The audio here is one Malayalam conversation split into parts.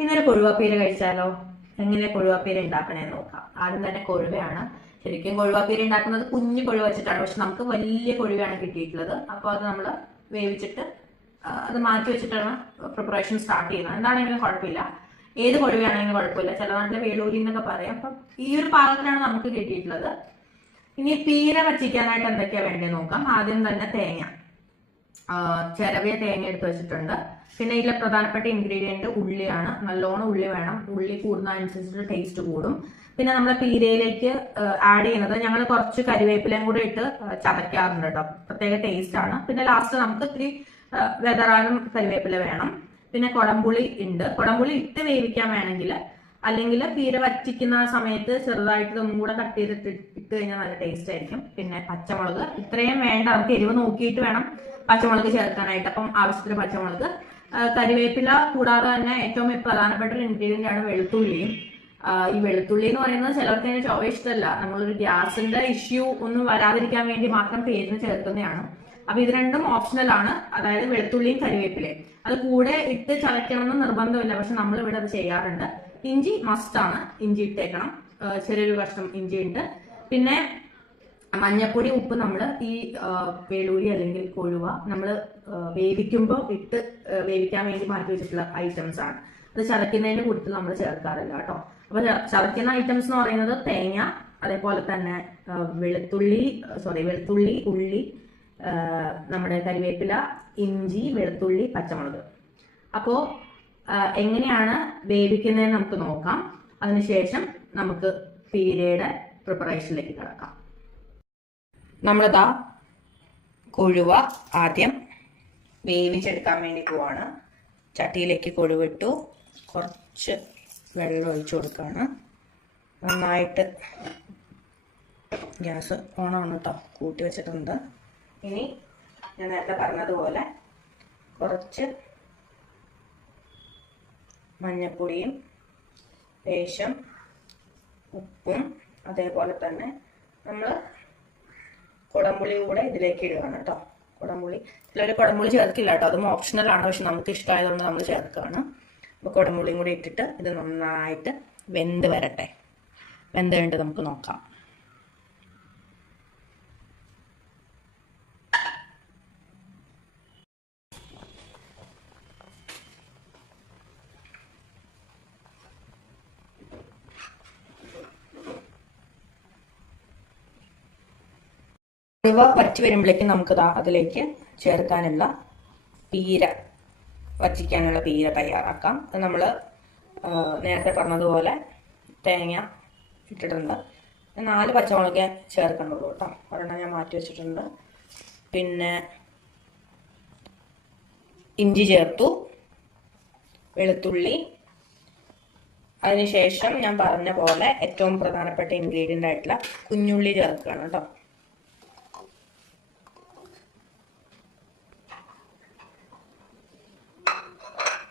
ഇന്നൊരു കൊഴുവാപ്പീര കഴിച്ചാലോ? എങ്ങനെ കൊഴുവാപ്പീര ഉണ്ടാക്കണേന്ന് നോക്കാം. ആദ്യം തന്നെ കൊഴുവയാണ്. ശരിക്കും കൊഴുവാപ്പീര ഉണ്ടാക്കുന്നത് കുഞ്ഞു കൊഴുവ വെച്ചിട്ടാണ്, പക്ഷെ നമുക്ക് വലിയ കൊഴുവയാണ് കിട്ടിയിട്ടുള്ളത്. അപ്പോൾ അത് നമ്മൾ വേവിച്ചിട്ട് അത് മാറ്റി വെച്ചിട്ടാണ് പ്രിപ്പറേഷൻ സ്റ്റാർട്ട് ചെയ്യുന്നത്. എന്താണെങ്കിലും കുഴപ്പമില്ല, ഏത് കൊഴുവയാണെങ്കിലും കുഴപ്പമില്ല. ചില നാട്ടിലെ വേളൂരി എന്നൊക്കെ പറയാം. അപ്പം ഈ ഒരു പാകത്തിലാണ് നമുക്ക് കിട്ടിയിട്ടുള്ളത്. ഇനി പീര വച്ചിക്കാനായിട്ട് എന്തൊക്കെയാ വേണ്ടത് നോക്കാം. ആദ്യം തന്നെ തേങ്ങ, ചിരവിയ തേങ്ങ എടുത്ത് വെച്ചിട്ടുണ്ട്. പിന്നെ ഇതിലെ പ്രധാനപ്പെട്ട ഇൻഗ്രീഡിയന്റ് ഉള്ളിയാണ്. നല്ലോണം ഉള്ളി വേണം. ഉള്ളി കൂടുന്നതനുസരിച്ചിട്ട് ടേസ്റ്റ് കൂടും. പിന്നെ നമ്മുടെ പീരയിലേക്ക് ആഡ് ചെയ്യുന്നത് ഞങ്ങൾ കുറച്ച് കരിവേപ്പിലയും കൂടെ ഇട്ട് ചതയ്ക്കാറുണ്ട് കേട്ടോ. പ്രത്യേക ടേസ്റ്റ് ആണ്. പിന്നെ ലാസ്റ്റ് നമുക്ക് ഇത്തിരി വെതറാനും കരിവേപ്പില വേണം. പിന്നെ കുടംപുളി ഉണ്ട്. കുടംപുളി ഇട്ട് വേവിക്കാൻ വേണമെങ്കിൽ, അല്ലെങ്കിൽ പീര വറ്റിക്കുന്ന സമയത്ത് ചെറുതായിട്ട് ഒന്നും കൂടെ കട്ട് ചെയ്തിട്ട് ഇട്ട് കഴിഞ്ഞാൽ നല്ല ടേസ്റ്റ് ആയിരിക്കും. പിന്നെ പച്ചമുളക് ഇത്രയും വേണ്ട, നമുക്ക് എരിവ് നോക്കിയിട്ട് വേണം പച്ചമുളക് ചേർക്കാനായിട്ട്. അപ്പം ആവശ്യത്തിന് പച്ചമുളക്, കരിവേപ്പില കൂടാതെ തന്നെ ഏറ്റവും പ്രധാനപ്പെട്ട ഒരു ഇൻഗ്രീഡിയന്റ് ആണ് വെളുത്തുള്ളിയും. ഈ വെളുത്തുള്ളി എന്ന് പറയുന്നത് ചിലർക്ക് അതിന് ചൊവ്വ ഇഷ്ടമല്ല. നമ്മളൊരു ഗ്യാസിന്റെ ഇഷ്യൂ ഒന്നും വരാതിരിക്കാൻ വേണ്ടി മാത്രം പേരിന് ചേർക്കുന്നതാണ്. അപ്പൊ ഇത് രണ്ടും ഓപ്ഷണൽ ആണ്. അതായത് വെളുത്തുള്ളിയും കരിവേപ്പിലയും അത് കൂടെ ഇട്ട് ചതയ്ക്കണമെന്ന് നിർബന്ധമില്ല, പക്ഷെ നമ്മൾ ഇവിടെ അത് ചെയ്യാറുണ്ട്. ഇഞ്ചി മസ്റ്റ് ആണ്, ഇഞ്ചി ഇട്ടേക്കണം. ചെറിയൊരു കഷ്ണം ഇഞ്ചി ഉണ്ട്. പിന്നെ മഞ്ഞപ്പൊടി, ഉപ്പ് നമ്മൾ ഈ വേളൂരി അല്ലെങ്കിൽ കൊഴുവ നമ്മൾ വേവിക്കുമ്പോൾ ഇട്ട് വേവിക്കാൻ വേണ്ടി മാറ്റി വെച്ചിട്ടുള്ള ഐറ്റംസ് ആണ്. അത് ചതയ്ക്കുന്നതിന്റെ കൂട്ടത്തിൽ നമ്മൾ ചേർക്കാറില്ല കേട്ടോ. അപ്പൊ ചതയ്ക്കുന്ന ഐറ്റംസ് എന്ന് പറയുന്നത് തേങ്ങ, അതേപോലെ തന്നെ വെളുത്തുള്ളി, ഉള്ളി, നമ്മുടെ കരിവേപ്പില, ഇഞ്ചി, വെളുത്തുള്ളി, പച്ചമുളക്. അപ്പോ എങ്ങനെയാണ് വേവിക്കുന്നതെന്ന് നമുക്ക് നോക്കാം. അതിനുശേഷം നമുക്ക് പീരയുടെ പ്രിപ്പറേഷനിലേക്ക് കിടക്കാം. നമ്മളിതാ കൊഴുവ ആദ്യം വേവിച്ചെടുക്കാൻ വേണ്ടി പോവാണ്. ചട്ടിയിലേക്ക് കൊഴുവിട്ടു, കുറച്ച് വെള്ളം ഒഴിച്ചു കൊടുക്കുകയാണ്. നന്നായിട്ട് ഗ്യാസ് ഓണാണ് കേട്ടോ, കൂട്ടി വെച്ചിട്ടുണ്ട്. ഇനി ഞാൻ നേരത്തെ പറഞ്ഞതുപോലെ കുറച്ച് മഞ്ഞപ്പൊടിയും ലേശം ഉപ്പും അതേപോലെ തന്നെ നമ്മൾ കുടംപുളി കൂടെ ഇതിലേക്ക് ഇടുകയാണ് കേട്ടോ. കുടംപുളി ചിലർ കുടംപുളി ചേർക്കില്ല കേട്ടോ, അതും ഓപ്ഷണൽ ആണ്. പക്ഷെ നമുക്ക് ഇഷ്ടമായതുകൊണ്ട് നമ്മൾ ചേർക്കുകയാണ്. അപ്പോൾ കുടംപുളിയും കൂടി ഇട്ടിട്ട് ഇത് നന്നായിട്ട് വെന്ത് വരട്ടെ. വെന്ത് കഴിഞ്ഞിട്ട് നമുക്ക് നോക്കാം. കൊഴുവ വറ്റി വരുമ്പോഴേക്കും നമുക്ക് അതിലേക്ക് ചേർക്കാനുള്ള പീര, വറ്റിക്കാനുള്ള പീര തയ്യാറാക്കാം. അത് നമ്മൾ നേരത്തെ പറഞ്ഞതുപോലെ തേങ്ങ ഇട്ടിട്ടുണ്ട്. 4 പച്ചമുളക് ചേർക്കണ്ടുള്ളൂ കേട്ടോ. ഒരെണ്ണം ഞാൻ മാറ്റി വെച്ചിട്ടുണ്ട്. പിന്നെ ഇഞ്ചി ചേർത്തു, വെളുത്തുള്ളി, അതിനുശേഷം ഞാൻ പറഞ്ഞ പോലെ ഏറ്റവും പ്രധാനപ്പെട്ട ഇൻഗ്രീഡിയൻ്റ് ആയിട്ടുള്ള കുഞ്ഞുള്ളി ചേർക്കുകയാണ് കേട്ടോ.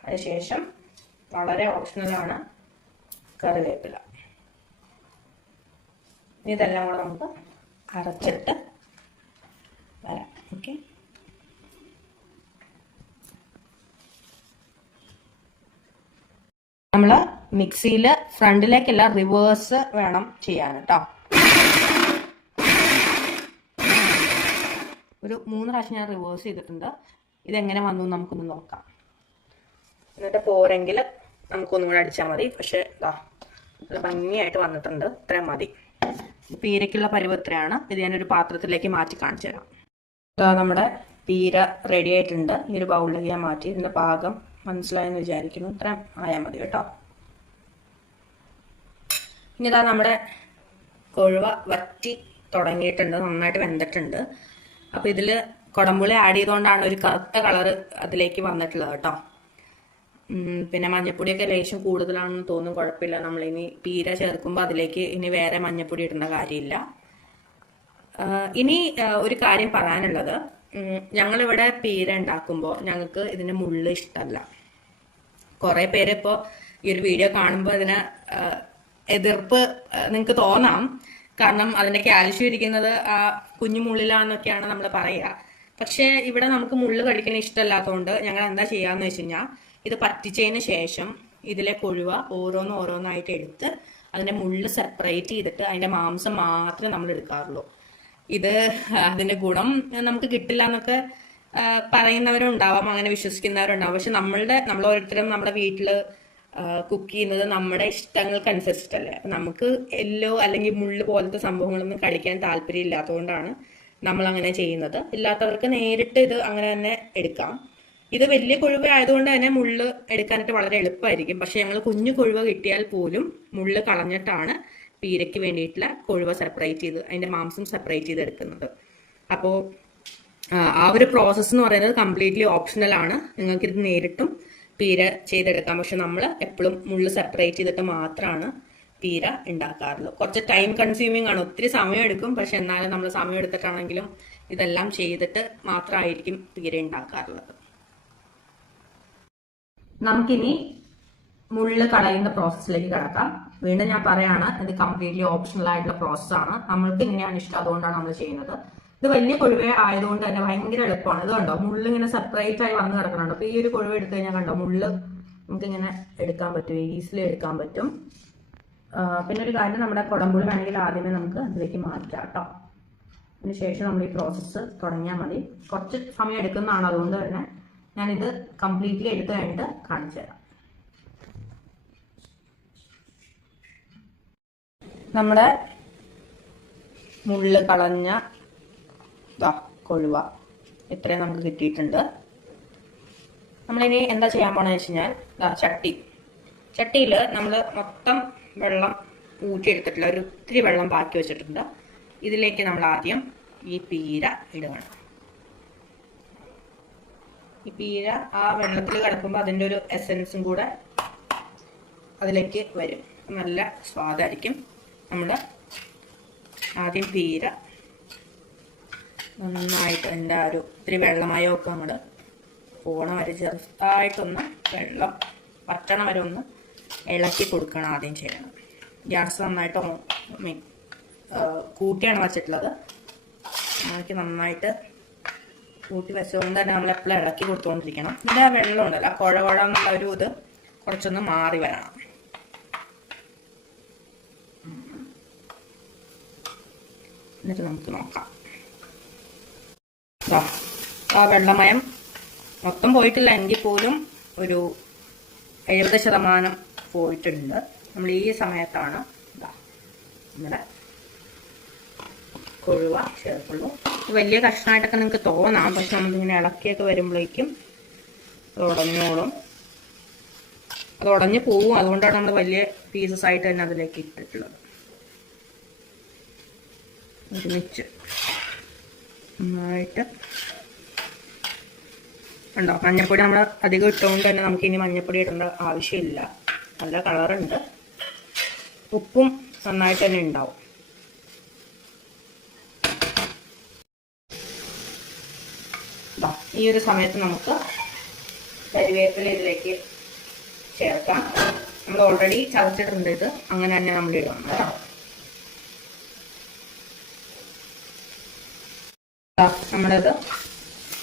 അതിനുശേഷം വളരെ ഓപ്ഷണലാണ് കറിവേപ്പില. ഇതെല്ലാം കൂടെ നമുക്ക് അരച്ചിട്ട് വരാം. ഓക്കെ, നമ്മൾ മിക്സിയിൽ ഫ്രണ്ടിലേക്കല്ല റിവേഴ്സ് വേണം ചെയ്യാൻ കേട്ടോ. ഒരു 3 പ്രാവശ്യം ഞാൻ റിവേഴ്സ് ചെയ്തിട്ടുണ്ട്. ഇതെങ്ങനെ വന്നു നമുക്കൊന്ന് നോക്കാം. എന്നിട്ട് പോരെങ്കിൽ നമുക്കൊന്നും കൂടെ അടിച്ചാൽ മതി. പക്ഷെ നല്ല ഭംഗിയായിട്ട് വന്നിട്ടുണ്ട്. ഇത്രയും മതി. പീരയ്ക്കുള്ള പരുവം ഇത്രയാണ്. ഇത് ഞാനൊരു പാത്രത്തിലേക്ക് മാറ്റി കാണിച്ചു തരാം. നമ്മുടെ പീര റെഡി ആയിട്ടുണ്ട്. ഈ ഒരു ബൗളിലേക്ക് ഞാൻ മാറ്റി. ഇതിൻ്റെ പാകം മനസ്സിലായെന്ന് വിചാരിക്കുന്നു. ഇത്രയും ആയാൽ മതി കേട്ടോ. ഇനി നമ്മുടെ കൊഴുവ വറ്റി തുടങ്ങിയിട്ടുണ്ട്, നന്നായിട്ട് വെന്തിട്ടുണ്ട്. അപ്പോൾ ഇതിൽ കുടംപുളി ആഡ് ചെയ്തുകൊണ്ടാണ് ഒരു കറുത്ത കളറ് അതിലേക്ക് വന്നിട്ടുള്ളത് കേട്ടോ. പിന്നെ മഞ്ഞപ്പൊടിയൊക്കെ ലേശം കൂടുതലാണെന്ന് തോന്നും. കുഴപ്പമില്ല, നമ്മളിനി പീര ചേർക്കുമ്പോൾ അതിലേക്ക് ഇനി വേറെ മഞ്ഞപ്പൊടി ഇടേണ്ട കാര്യമില്ല. ഇനി ഒരു കാര്യം പറയാനുള്ളത്, ഞങ്ങളിവിടെ പീര ഉണ്ടാക്കുമ്പോൾ ഞങ്ങൾക്ക് ഇതിന് മുള്ള് ഇഷ്ടമല്ല. കുറേ പേര് ഇപ്പോൾ ഈ ഒരു വീഡിയോ കാണുമ്പോൾ ഇതിന് എതിർപ്പ് നിങ്ങൾക്ക് തോന്നാം. കാരണം അതിന്റെ കാൽഷ്യം ഇരിക്കുന്നത് ആ കുഞ്ഞു മുള്ളിലാന്നൊക്കെയാണ് നമ്മൾ പറയുക. പക്ഷെ ഇവിടെ നമുക്ക് മുള്ള് കടിക്കാൻ ഇഷ്ടമല്ലാത്തതുകൊണ്ട് ഞങ്ങൾ എന്താ ചെയ്യാന്ന് വെച്ച് കഴിഞ്ഞാൽ ഇത് പറ്റിച്ചതിന് ശേഷം ഇതിലെ കൊഴുവ ഓരോന്നായിട്ട് എടുത്ത് അതിന്റെ മുള്ള് സെപ്പറേറ്റ് ചെയ്തിട്ട് അതിന്റെ മാംസം മാത്രമേ നമ്മൾ എടുക്കാറുള്ളൂ. ഇത് അതിന്റെ ഗുണം നമുക്ക് കിട്ടില്ല എന്നൊക്കെ പറയുന്നവരുണ്ടാവാം, അങ്ങനെ വിശ്വസിക്കുന്നവരുണ്ടാവും. പക്ഷെ നമ്മൾ ഓരോരുത്തരും നമ്മുടെ വീട്ടില് കുക്ക് ചെയ്യുന്നത് നമ്മുടെ ഇഷ്ടങ്ങൾക്കനുസരിച്ചിട്ടല്ലേ. നമുക്ക് എല്ലോ അല്ലെങ്കിൽ മുള്ള് പോലത്തെ സംഭവങ്ങളൊന്നും കഴിക്കാൻ താല്പര്യം ഇല്ലാത്തതുകൊണ്ടാണ് നമ്മൾ അങ്ങനെ ചെയ്യുന്നത്. ഇല്ലാത്തവർക്ക് നേരിട്ട് ഇത് അങ്ങനെ തന്നെ എടുക്കാം. ഇത് വലിയ കൊഴുവ ആയതുകൊണ്ട് തന്നെ മുള്ള് എടുക്കാനായിട്ട് വളരെ എളുപ്പമായിരിക്കും. പക്ഷെ ഞങ്ങൾ കുഞ്ഞു കൊഴുവ കിട്ടിയാൽ പോലും മുള്ള് കളഞ്ഞിട്ടാണ് പീരയ്ക്ക് വേണ്ടിയിട്ടുള്ള കൊഴുവ സെപ്പറേറ്റ് ചെയ്ത് അതിന്റെ മാംസം സെപ്പറേറ്റ് ചെയ്ത് എടുക്കുന്നത്. അപ്പോൾ ആ ഒരു പ്രോസസ്സ് എന്ന് പറയുന്നത് കംപ്ലീറ്റ്ലി ഓപ്ഷണൽ ആണ്. നിങ്ങൾക്ക് ഇത് നേരിട്ടും പീര ചെയ്തെടുക്കാം. പക്ഷെ നമ്മൾ എപ്പോഴും മുള്ള് സെപ്പറേറ്റ് ചെയ്തിട്ട് മാത്രമാണ് പീര ഉണ്ടാക്കാറുള്ളൂ. കുറച്ച് ടൈം കൺസ്യൂമിങ് ആണ്, ഒത്തിരി സമയം എടുക്കും. പക്ഷെ എന്നാലും നമ്മൾ സമയം എടുത്തിട്ടാണെങ്കിലും ഇതെല്ലാം ചെയ്തിട്ട് മാത്രമായിരിക്കും പീര ഉണ്ടാക്കാറുള്ളത്. നമുക്കിനി മുള്ള് കളയുന്ന പ്രോസസ്സിലേക്ക് കിടക്കാം. വീണ്ടും ഞാൻ പറയാണ്, ഇത് കംപ്ലീറ്റ്ലി ഓപ്ഷണൽ ആയിട്ടുള്ള പ്രോസസ്സാണ്. നമ്മൾക്ക് ഇങ്ങനെയാണ് ഇഷ്ടം, അതുകൊണ്ടാണ് നമ്മൾ ചെയ്യുന്നത്. ഇത് വലിയ കൊഴുവ ആയതുകൊണ്ട് തന്നെ ഭയങ്കര എളുപ്പമാണ്. ഇത് കണ്ടോ, മുള്ള് ഇങ്ങനെ സെപ്പറേറ്റ് ആയി വന്ന് കിടക്കണുണ്ടോ. അപ്പൊ ഈ ഒരു കൊഴുവ എടുത്തു കഴിഞ്ഞാൽ കണ്ടോ, മുള്ള് നമുക്ക് ഇങ്ങനെ എടുക്കാൻ പറ്റും, ഈസിലി എടുക്കാൻ പറ്റും. പിന്നെ ഒരു കാര്യം, നമ്മുടെ കുടമ്പുളി വേണമെങ്കിൽ ആദ്യമേ നമുക്ക് അതിലേക്ക് മാറ്റാം കേട്ടോ. അതിനുശേഷം നമ്മൾ ഈ പ്രോസസ്സ് തുടങ്ങിയാൽ മതി. കുറച്ച് സമയം എടുക്കുന്നതാണ്, അതുകൊണ്ട് തന്നെ ഞാനിത് കംപ്ലീറ്റ്ലി എടുത്ത് കഴിഞ്ഞിട്ട് കാണിച്ചു തരാം. നമ്മുടെ മുള്ള് കളഞ്ഞ കൊഴുവ ഇത്രയും നമുക്ക് കിട്ടിയിട്ടുണ്ട്. നമ്മളിനി എന്താ ചെയ്യാൻ പോണെന്ന് വെച്ച് കഴിഞ്ഞാൽ, ചട്ടിയിൽ നമ്മൾ മൊത്തം വെള്ളം ഊറ്റിയെടുത്തിട്ടില്ല, ഒരു ഇത്തിരി വെള്ളം ബാക്കി വെച്ചിട്ടുണ്ട്. ഇതിലേക്ക് നമ്മൾ ആദ്യം ഈ പീര ഇടുകയാണ്. ഈ പീര ആ വെള്ളത്തിൽ കിടക്കുമ്പോൾ അതിൻ്റെ ഒരു എസൻസും കൂടെ അതിലേക്ക് വരും, നല്ല സ്വാദായിരിക്കും. നമ്മൾ ആദ്യം പീര നന്നായിട്ട് എൻ്റെ ആ ഒരു ഇത്തിരി വെള്ളമയമൊക്കെ നമ്മൾ പോണ വരെ ചെറുതായിട്ടൊന്ന് വെള്ളം വറ്റണ വരെ ഒന്ന് ഇളക്കി കൊടുക്കണം ആദ്യം ചെയ്യണം. ഗ്യാസ് നന്നായിട്ട് കൂട്ടിയാണ് വച്ചിട്ടുള്ളത്. നമുക്ക് നന്നായിട്ട് കൂട്ടി വെച്ചുകൊണ്ട് തന്നെ നമ്മൾ എപ്പോഴും ഇളക്കി കൊടുത്തുകൊണ്ടിരിക്കണം. ഇതിൻ്റെ ആ വെള്ളം ഉണ്ടല്ലോ, കുഴ എന്നുള്ള ഒരു ഇത് കുറച്ചൊന്ന് മാറി വരണം. എന്നിട്ട് നമുക്ക് നോക്കാം. ആ വെള്ളമയം മൊത്തം പോയിട്ടില്ല എങ്കിൽ പോലും ഒരു 70% പോയിട്ടുണ്ട്. നമ്മൾ ഈ സമയത്താണ് നമ്മുടെ കൊഴുവ ചേർക്കുള്ളൂ. വലിയ കഷ്ണമായിട്ടൊക്കെ നിങ്ങൾക്ക് തോന്നാം, പക്ഷെ നമ്മളിങ്ങനെ ഇളക്കിയൊക്കെ വരുമ്പോഴേക്കും അത് ഉടഞ്ഞോളും, അത് ഉടഞ്ഞു പോവും. അതുകൊണ്ടാണ് നമ്മൾ വലിയ പീസസ് ആയിട്ട് തന്നെ അതിലേക്ക് ഇട്ടിട്ടുള്ളത്. ഒരുമിച്ച് നന്നായിട്ട് ഉണ്ടോ. മഞ്ഞപ്പൊടി നമ്മൾ അധികം ഇട്ടുകൊണ്ട് തന്നെ നമുക്ക് ഇനി മഞ്ഞപ്പൊടി ഇടേണ്ട ആവശ്യമില്ല, നല്ല കളറുണ്ട്. ഉപ്പും നന്നായിട്ട് തന്നെ ഉണ്ടാവും. ഈ ഒരു സമയത്ത് നമുക്ക് കരിവേപ്പില ഇതിലേക്ക് ചേർക്കാം. നമ്മൾ ഓൾറെഡി ചതച്ചിട്ടുണ്ട്, ഇത് അങ്ങനെ തന്നെ നമ്മൾ ഇടണം കേട്ടോ. നമ്മളിത്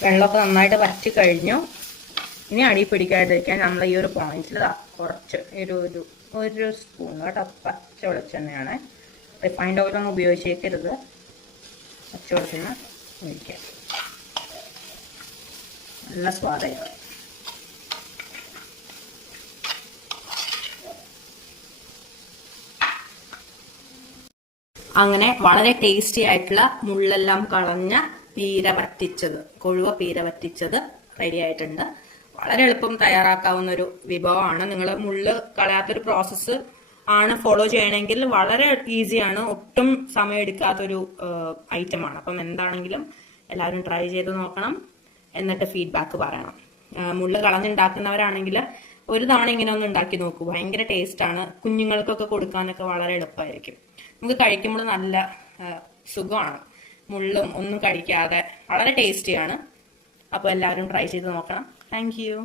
വെള്ളമൊക്കെ നന്നായിട്ട് വറ്റി കഴിഞ്ഞു. ഇനി അടി പിടിക്കാതിരിക്കാൻ നമ്മൾ ഈ ഒരു പോയിന്റിൽ കുറച്ച് ഒരു സ്പൂൺ കേട്ടോ പച്ച വെളിച്ചെണ്ണയാണ്. റിഫൈൻഡ് ഓയിലൊന്നും ഉപയോഗിച്ചേക്കരുത്, പച്ച വെളിച്ചെണ്ണ ഒഴിക്കാം, നല്ല സ്വാദായിരിക്കും. അങ്ങനെ വളരെ ടേസ്റ്റി ആയിട്ടുള്ള മുള്ളെല്ലാം കളഞ്ഞ കൊഴുവ പീര വറ്റിച്ചത് റെഡി ആയിട്ടുണ്ട്. വളരെ എളുപ്പം തയ്യാറാക്കാവുന്ന ഒരു വിഭവമാണ്. നിങ്ങൾ മുള്ള് കളയാത്തൊരു പ്രോസസ്സ് ആണ് ഫോളോ ചെയ്യണമെങ്കിൽ വളരെ ഈസിയാണ്, ഒട്ടും സമയം എടുക്കാത്തൊരു ഐറ്റമാണ്. അപ്പം എന്താണെങ്കിലും എല്ലാവരും ട്രൈ ചെയ്ത് നോക്കണം, എന്നിട്ട് ഫീഡ്ബാക്ക് പറയണം. മുള്ള് കളഞ്ഞുണ്ടാക്കുന്നവരാണെങ്കിൽ ഒരു തവണ ഇങ്ങനെ ഒന്ന് ഉണ്ടാക്കി നോക്കൂ, ഭയങ്കര ടേസ്റ്റാണ്. കുഞ്ഞുങ്ങൾക്കൊക്കെ കൊടുക്കാനൊക്കെ വളരെ എളുപ്പമായിരിക്കും. നമുക്ക് കഴിക്കുമ്പോൾ നല്ല സുഖമാണ്, മുള്ളും ഒന്നും കഴിക്കാതെ വളരെ ടേസ്റ്റിയാണ്. അപ്പോൾ എല്ലാവരും ട്രൈ ചെയ്ത് നോക്കണം. Thank you.